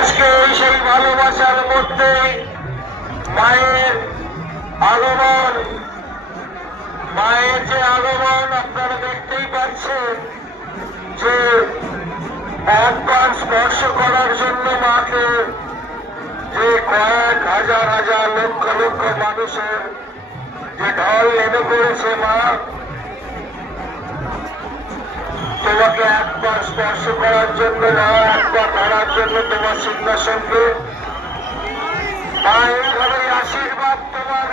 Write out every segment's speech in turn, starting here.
আজকে এই সেই ভালোবাসার মধ্যে মায়ের আগমন, মায়ের যে আগমন আপনারা দেখতেই পাচ্ছেন যে একবার স্পর্শ করার জন্য মাকে যে কয়েক হাজার হাজার লক্ষ লক্ষ মানুষের যে ঢল নেমে পড়েছে মা একবার স্পর্শ করার জন্য একবার ধরার জন্য তোমার সিংহাসনকে। এইভাবে আশীর্বাদ তোমার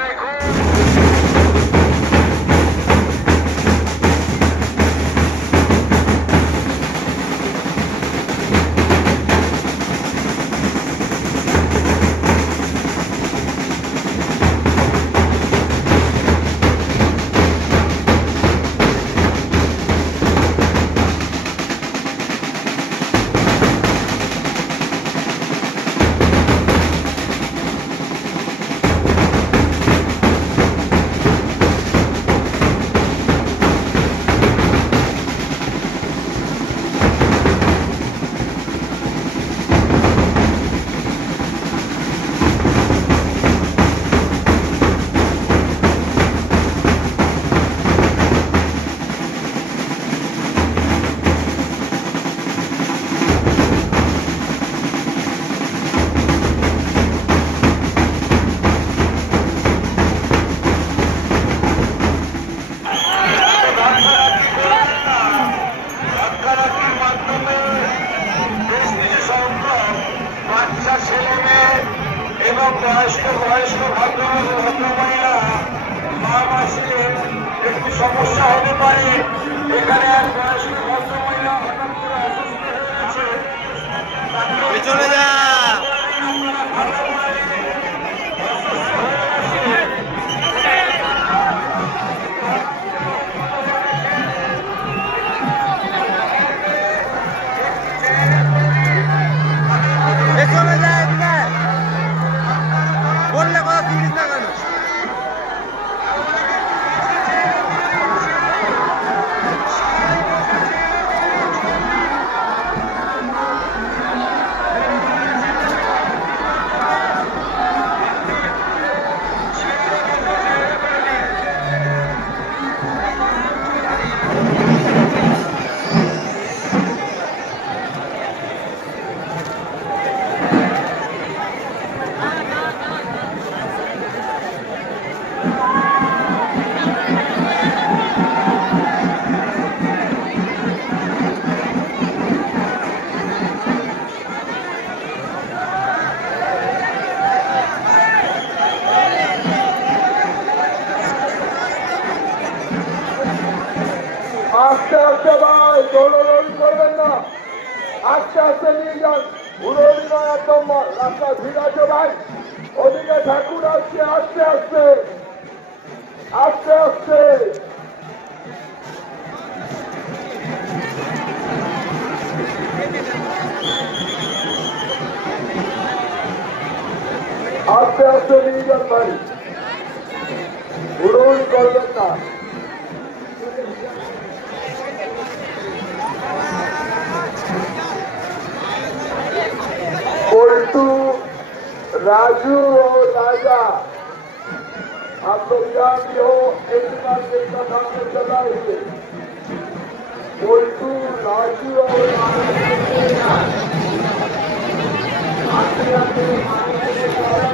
বয়স্ক বয়স্ক ভদ্র ভদ্রমহিলা মা মাসে একটু সমস্যা হতে পারে। এখানে আস্তে আস্তে ভাই দৌড়দৌড়ি করবেন না। আস্তে আস্তে নিয়ে যান। নয় ঠাকুর আস্তে আস্তে। আস্তে আস্তে। আস্তে আস্তে নিয়ে যান ভাই। উড়োড়ি করবেন না। राजू हो राजा। आप लोग जानते हो एक बार से कथा में चला हुए बोलटू राजू और रा